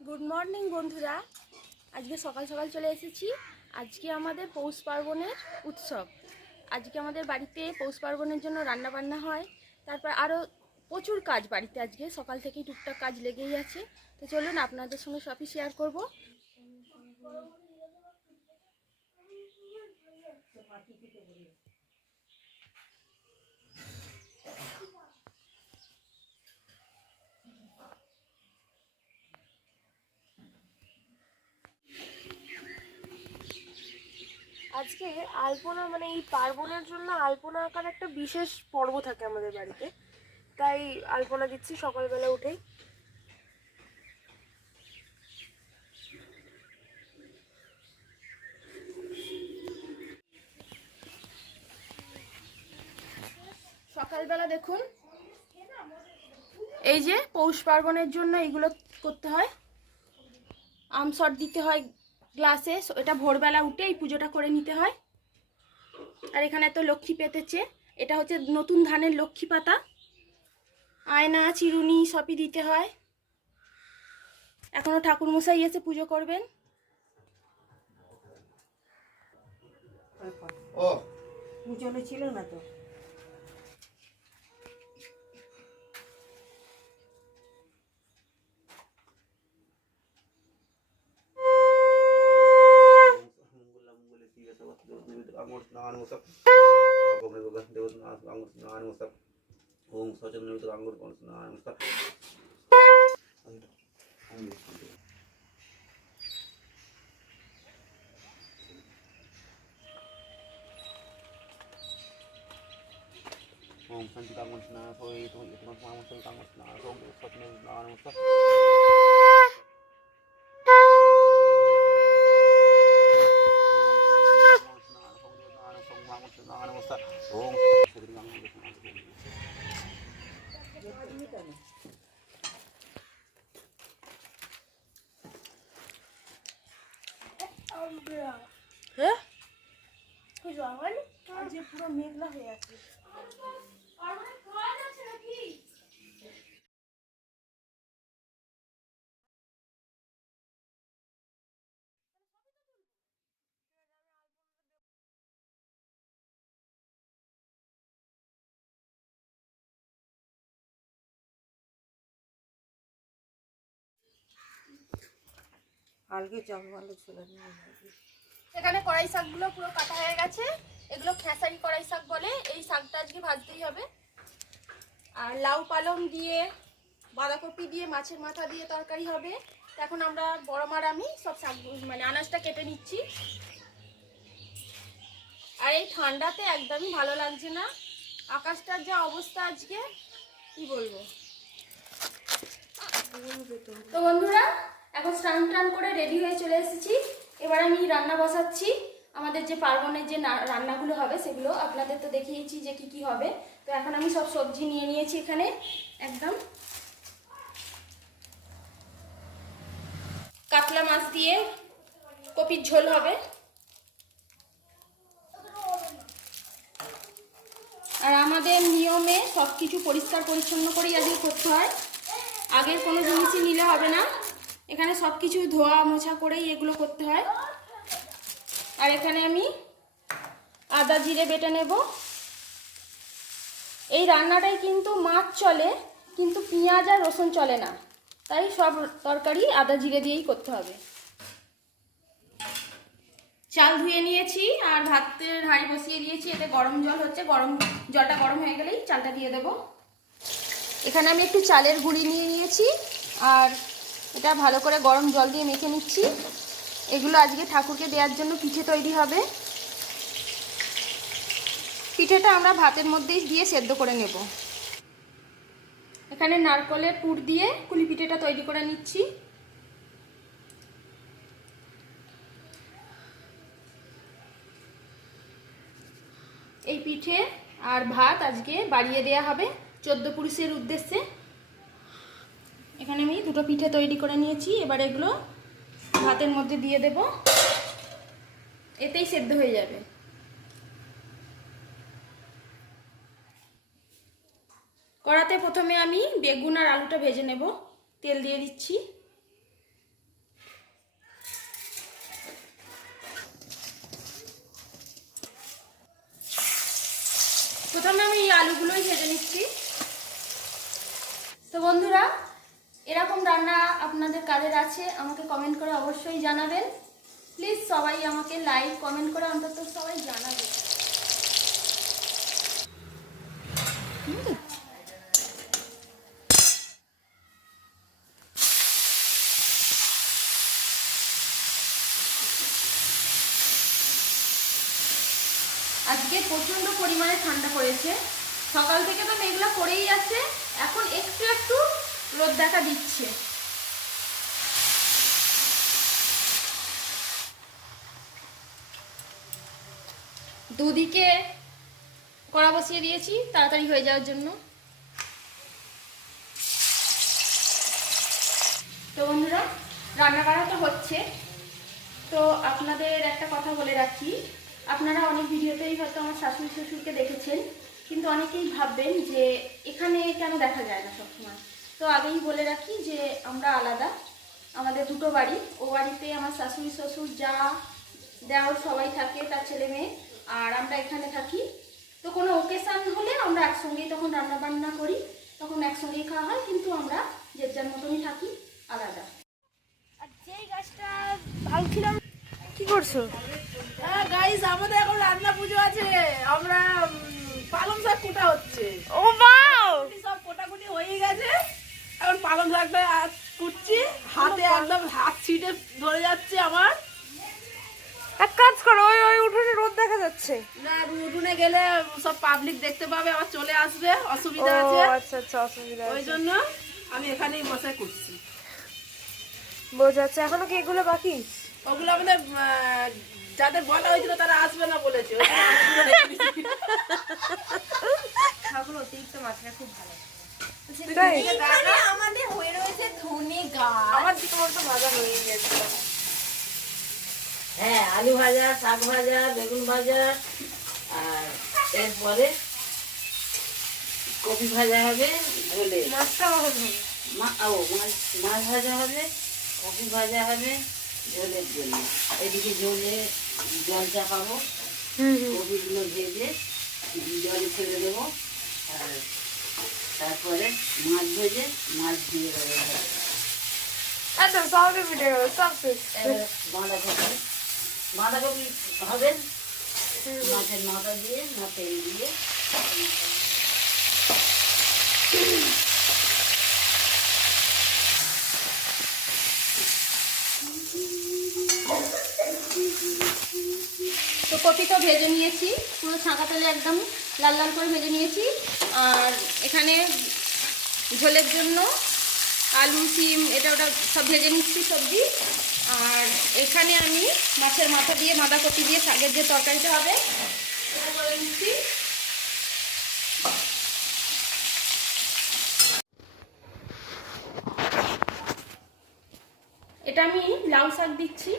Good morning বন্ধুরা, আজকে সকাল সকাল চলে এসেছি। আজকে আমাদের পৌষ পার্বণের উৎসব। আজকে আমাদের বাড়িতে পৌষ পার্বণের জন্য রান্না বান্না হয়, তারপর আরও প্রচুর কাজ বাড়িতে। আজকে সকাল থেকেই টুকটাক কাজ লেগেই আছে। তো চলুন আপনাদের সঙ্গে সবই শেয়ার করব। আজকে আলপনা, মানে এই পার্বণের জন্য আলপনা আঁকার একটা বিশেষ পর্ব থাকে আমাদের বাড়িতে, তাই আলপনা দিচ্ছি সকালবেলা উঠেই। সকালবেলা দেখুন, এই যে পৌষ পার্বণের জন্য এইগুলো করতে হয়। আমসর দিতে হয় গ্লাসে, এটা ভোরবেলা উঠে এই পুজোটা করে নিতে হয়। আর এখানে তো লক্ষ্মী পেতেছে, এটা হচ্ছে নতুন ধানের লক্ষ্মী পাতা। আয়না চিরুনি সবই দিতে হয়। এখনো ঠাকুরমশাই এসে পুজো করবেন। ও মুচলে ছিল না তো। ওম সচন্দ্র আঙ্গুর নমস্কার। ओम शांति कांगुर स्नान होय तो इतना मामूस कांगुर स्नान ओम सत्य स्नान नमस्कार। ओम হ্যাঁ, আজকে পুরো মেঘলা হয়ে আছে। আলগে জঙ্গলে চলে এখানে কড়াই শাকগুলো পুরো কাটা হয়ে গেছে। এগুলো খেসারি কড়াই শাক বলে। এই শাকটা আজকে ভাজতেই হবে। আর লাউ পালং দিয়ে, বাঁধাকপি দিয়ে, মাছের মাথা দিয়ে তরকারি হবে। এখন আমরা বড় মার আমি সব শাক মানে আনাজটা কেটে নিচ্ছি। আর এই ঠান্ডাতে একদমই ভালো লাগছে না। আকাশটার যা অবস্থা আজকে, কি বলবো। তো বন্ধুরা, এখন স্নান টান করে রেডি হয়ে চলে এসেছি। এবার আমি রান্না বসাচ্ছি। আমাদের যে পার্বণের যে রান্নাগুলো হবে সেগুলো আপনাদের তো দেখিয়েছি যে কি কি হবে। তো এখন আমি সব সবজি নিয়ে নিয়েছি এখানে। একদম কাতলা মাছ দিয়ে কপির ঝোল হবে। আর আমাদের নিয়মে সব কিছু পরিষ্কার পরিচ্ছন্ন করেই আজকে করতে হয়। আগের কোনো জিনিসই নিলে হবে না। এখানে সব কিছু ধোয়া মোছা করেই এগুলো করতে হয়। আর এখানে আমি আদা জিরে বেটে নেব। এই রান্নাটাই কিন্তু মাছ চলে, কিন্তু পেঁয়াজ আর রসুন চলে না। তাই সব তরকারি আদা জিরে দিয়েই করতে হবে। চাল ধুয়ে নিয়েছি আর ভাতের হাঁড়ি বসিয়ে দিয়েছি। এতে গরম জল হচ্ছে, জলটা গরম হয়ে গেলেই চালটা দিয়ে দেবো। এখানে আমি একটু চালের গুঁড়ি নিয়ে নিয়েছি আর এটা ভালো করে গরম জল দিয়ে মেখে নিচ্ছি। এগুলো আজকে ঠাকুরকে দেওয়ার জন্য পিঠে তৈরি হবে। পিঠেটা আমরা ভাতের মধ্যেই দিয়ে সেদ্ধ করে নেব। এখানে নারকেলের পুর দিয়ে কুলি পিঠেটা তৈরি করে নিচ্ছি। এই পিঠে আর ভাত আজকে বাড়িয়ে দেয়া হবে 14 পুরুষের উদ্দেশ্যে। এখানে আমি দুটো পিঠে তৈরি করে নিয়েছি। এবার এগুলো ভাতের মধ্যে দিয়ে দেব, এতেই সেদ্ধ হয়ে যাবে। কড়াতে প্রথমে আমি বেগুন আর আলুটা ভেজে নেব। তেল দিয়ে দিচ্ছি। প্রথমে আমি এই আলুগুলোই ভেজে নিচ্ছি। তো বন্ধুরা, এরকম রান্না আপনাদের কাদের আছে আমাকে কমেন্ট করে অবশ্যই জানাবেন। প্লিজ সবাই আমাকে লাইক কমেন্ট করে অন্তত সবাই জানাবেন। আজকে প্রচন্ড পরিমাণে ঠান্ডা পড়েছে। সকাল থেকে তো মেঘলা করেই আছে, এখন একটু একটু রোদ দেখা দিচ্ছে। দুদিকে কড়া বসিয়ে দিয়েছি তাড়াতাড়ি হয়ে যাওয়ার জন্য। তো বন্ধুরা, রান্না বান্না তো হচ্ছে। তো আপনাদের একটা কথা বলে রাখি, আপনারা অনেক ভিডিওতেই হয়তো আমার শাশুড়ি শ্বশুরকে দেখেছেন, কিন্তু অনেকেই ভাববেন যে এখানে কেন দেখা যায় না সবসময়। তো আগেই বলে রাখি যে আমরা আলাদা, আমাদের দুটো বাড়ি। ও বাড়িতে আমার শাশুড়ি শ্বশুর যা দেওর সবাই থাকে, তার ছেলে মেয়ে, আর আমরা এখানে থাকি। তো কোনো ওকেশান হলে আমরা একসঙ্গেই তখন রান্না বান্না করি, তখন একসঙ্গেই খাওয়া হয়, কিন্তু আমরা যে যার মতনই থাকি, আলাদা। আর যেই গাছটা ভাবছিলাম কি করছো? হ্যাঁ গাইস, আমাদের এখন রান্না পুজো আছে। আমরা পালং শাক কোটা হচ্ছে। ও বাও, সব কোটাকুটি হয়ে গেছে। এখন পালং শাকটা কুটছি। হাতে একদম হাত ছিটে ধরে যাচ্ছে আমার। এক কাজ করো, ওই ওই উঠোনে রোদ দেখা যাচ্ছে না, উঠোনে গেলে সব পাবলিক দেখতে পাবে, আবার চলে আসবে, অসুবিধা আছে। আচ্ছা আচ্ছা, অসুবিধা ওই জন্য আমি এখানেই বসে কুটছি। বোঝাচ্ছে। এখনো কি এগুলো বাকি? ওগুলো আমাদের যাদের বলা হয়েছিল তারা আসবে না বলেছে। অতিরিক্ত মাত্রা খুব ভালো। আমাদের হয়ে রয়েছে ধনে গাছ। আমার দিকে মতো ভাজা হয়ে গেছে। হ্যাঁ, আলু ভাজা, শাক ভাজা, বেগুন ভাজা, আর এরপরে কপি ভাজা হবে, ঝোলে মাছটা হবে। মাছ ভাজা হবে, কপি ভাজা হবে ঝোলের জন্য। এদিকে ঝোলে জল চাপাবো, কপিগুলো ভেজে জলে ছেড়ে দেবো, আর তারপরে মাছ ভেজে মাছ দিয়ে দেবো। একদম স্বাভাবিক ভিডিও, সব শেষ। বাঁধাকপি হবে, মাছের মাথা দিয়ে না তেল দিয়ে। তো কপি তো ভেজে নিয়েছি, পুরো ছাঁকা তেলে একদম লাল লাল করে ভেজে নিয়েছি। আর এখানে ঝোলের জন্য আলু, সিম, এটা ওটা সব ভেজে নিচ্ছি সবজি। আর এখানে আমি মাছের মাথা দিয়ে, বাঁধাকপি দিয়ে শাকের যে তরকারিটা হবে সেটা করে নিচ্ছি। এটা আমি লাউ শাক দিচ্ছি।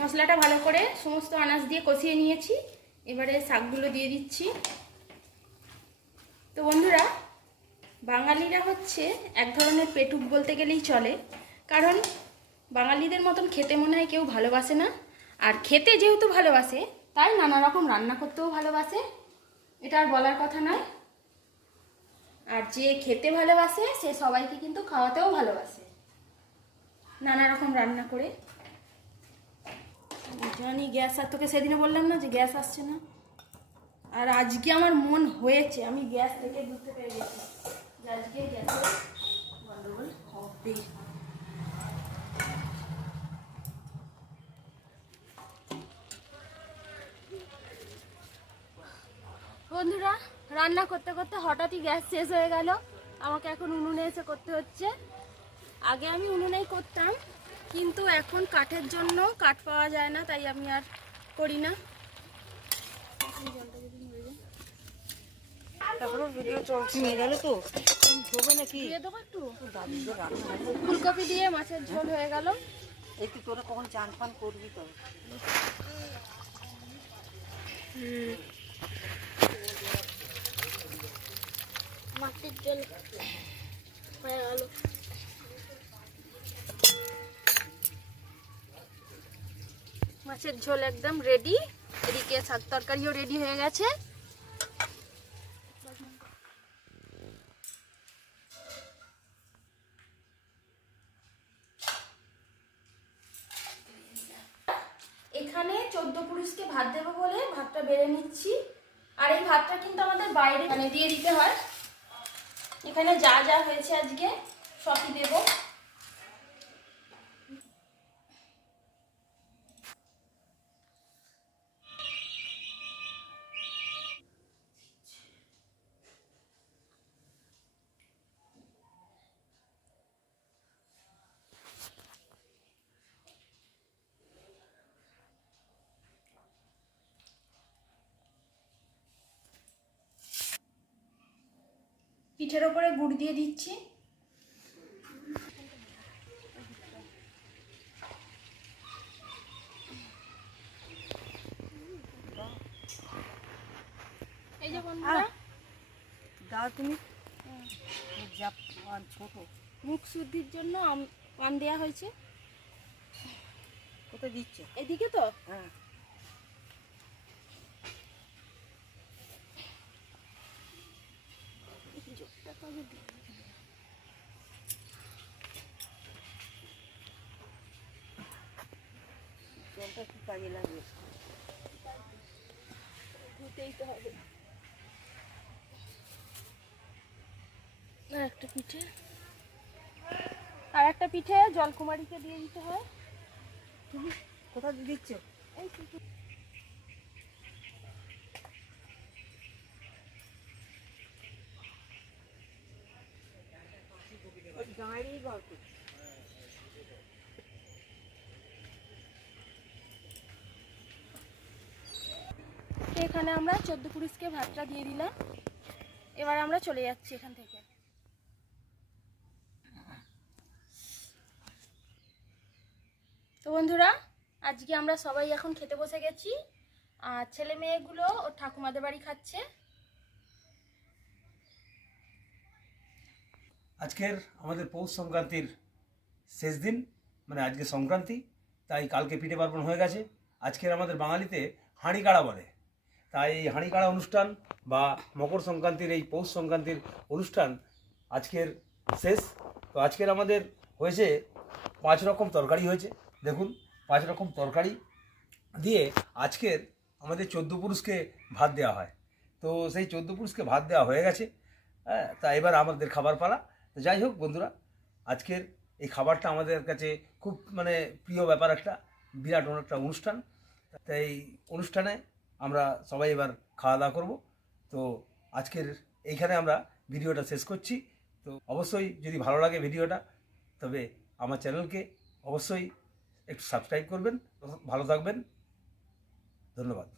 মশলাটা ভালো করে সমস্ত আনাজ দিয়ে কষিয়ে নিয়েছি, এবারে শাকগুলো দিয়ে দিচ্ছি। তো বন্ধুরা, বাঙালিরা হচ্ছে এক ধরনের পেটুক বলতে গেলেই চলে, কারণ বাঙালিদের মতন খেতে মনে হয় কেউ ভালোবাসে না। আর খেতে যেহেতু ভালোবাসে, তাই নানা রকম রান্না করতেও ভালোবাসে, এটা আর বলার কথা নয়। আর যে খেতে ভালোবাসে সে সবাইকে কিন্তু খাওয়াতেও ভালোবাসে, নানা রকম রান্না করে। জানি গ্যাস, আর তোকে সেদিনে বললাম না যে গ্যাস আসছে না, আর আজকে আমার মন হয়েছে, আমি গ্যাস থেকে বুঝতে পেরে গেছি যে আজকে গ্যাসের গন্ডগোল হবে। বন্ধুরা, রান্না করতে করতে হঠাৎই গ্যাস শেষ হয়ে গেল, আমাকে এখন উনুনে এসে করতে হচ্ছে। আগে আমি উনুনেই করতাম, কিন্তু এখন কাঠের জন্য কাঠ পাওয়া যায় না, তাই আমি আর করি না। তারপরে ভিডিও চলছে গেল তো হবে নাকি? দিয়ে দেবো একটু ফুলকপি দিয়ে মাছের ঝোল হয়ে গেল। একটু তোরা কখন চান ফান করবি তো? চলো হয়ে গেল। মাছের ঝোল একদম রেডি, এদিকে শাক তরকারিও রেডি হয়ে গেছে। এখানে 14 পুরুষকে ভাত দেবো বলে ভাতটা বেড়ে নিচ্ছি। আর এই ভাতটা কিন্তু আমাদের বাইরে মানে দিয়ে দিতে হয়। এখানে যা যা হয়েছে আজকে সবই দেবো। পিঠের ওপরে গুড় দিয়ে দিচ্ছি। এই যে বন্ধুরা দাও তুমি ছোট মুখ শুদ্ধির জন্য পান দেওয়া হয়েছে। কোথায় দিচ্ছ? এদিকে তো হ্যাঁ জলটা কি কাজে লাগবে? ধুতেই তো হবে। আর একটা পিঠে জলকুমারীকে দিয়ে দিতে হয়। তুমি কোথায় দিচ্ছ? এই তো। গাঁড়ি গল্প তো এখানে আমরা 14 পুরুষকে ভাতটা দিয়ে দিলাম। এবার আমরা চলে যাচ্ছি এখান থেকে। তো বন্ধুরা আজকে আমরা সবাই এখন খেতে বসে গেছি। আর ছেলে মেয়েগুলো ওর ঠাকুমাদের বাড়ি খাচ্ছে। আজকের আমাদের পৌষ সংক্রান্তির শেষ দিন, মানে আজকে সংক্রান্তি, তাই কালকে পিঠে পার্বণ হয়ে গেছে। আজকের আমাদের বাঙালিতে হাঁড়ি কাড়া বলে, তাই এই হাঁড়ি কাড়া অনুষ্ঠান বা মকর সংক্রান্তির এই পৌষ সংক্রান্তির অনুষ্ঠান আজকের শেষ। তো আজকের আমাদের হয়েছে 5 রকম তরকারি হয়েছে। দেখুন 5 রকম তরকারি দিয়ে আজকের আমাদের 14 পুরুষকে ভাত দেওয়া হয়। তো সেই 14 পুরুষকে ভাত দেওয়া হয়ে গেছে। হ্যাঁ, তা এবার আমাদের খাবার পালা। তো যাই হোক বন্ধুরা, আজকের এই খাবারটা আমাদের কাছে খুব মানে প্রিয় ব্যাপার, একটা বিরাট একটা অনুষ্ঠান। তাই এই অনুষ্ঠানে আমরা সবাই এবার খাওয়া দাওয়া করবো। তো আজকের এইখানে আমরা ভিডিওটা শেষ করছি। তো অবশ্যই যদি ভালো লাগে ভিডিওটা, তবে আমার চ্যানেলকে অবশ্যই একটু সাবস্ক্রাইব করবেন। ভালো থাকবেন, ধন্যবাদ।